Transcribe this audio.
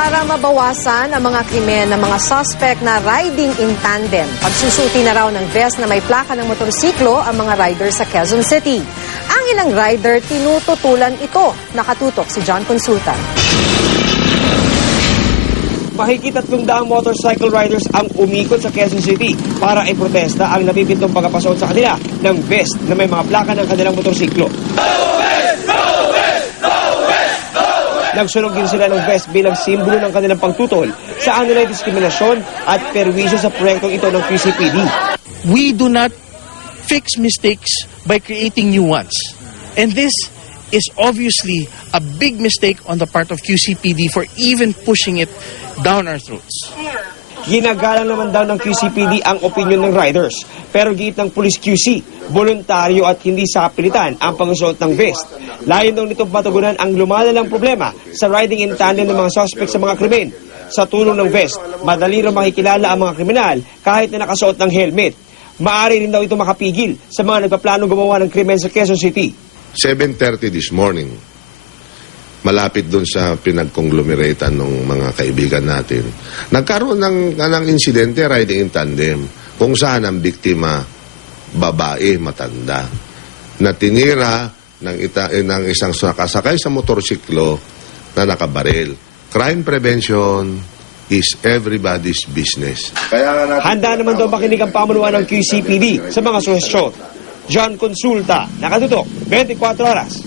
Para mabawasan ang mga krimen ng mga suspect na riding in tandem, pagsusuti na raw ng vest na may plaka ng motorsiklo ang mga rider sa Quezon City. Ang ilang rider tinututulan ito. Nakatutok si John Consulta. Mahigit 300 motorcycle riders ang umikot sa Quezon City para iprotesta ang napipintong pagkapasok sa kanila ng vest na may mga plaka ng kanilang motorsiklo. Nagsunog din sila ng vest bilang simbolo ng kanilang pagtutol sa anilay diskriminasyon at perwisyo sa proyektong ito ng QCPD. We do not fix mistakes by creating new ones. And this is obviously a big mistake on the part of QCPD for even pushing it down our throats. Ginagalang naman daw ng QCPD ang opinion ng riders. Pero giit ng Police QC, voluntaryo at hindi sa pilitan ang pagsusuot ng vest. Layon daw nitong patugunan ang lumalalang problema sa riding in tandem ng mga suspect sa mga krimen. Sa tulong ng vest, madali rin makikilala ang mga kriminal kahit na nakasuot ng helmet. Maaari rin daw ito makapigil sa mga nagpaplano gumawa ng krimen sa Quezon City. 7:30 this morning, malapit doon sa pinagkonglomeratan ng mga kaibigan natin, nagkaroon ng insidente riding in tandem kung saan ang biktima, babae, matanda, na tinira ng isang nakasakay sa motorsiklo na nakabaril. Crime prevention is everybody's business. Handa naman daw makinig ang pamunuan ng QCPD sa mga suhestyon. John Consulta, nakatutok, 24 oras.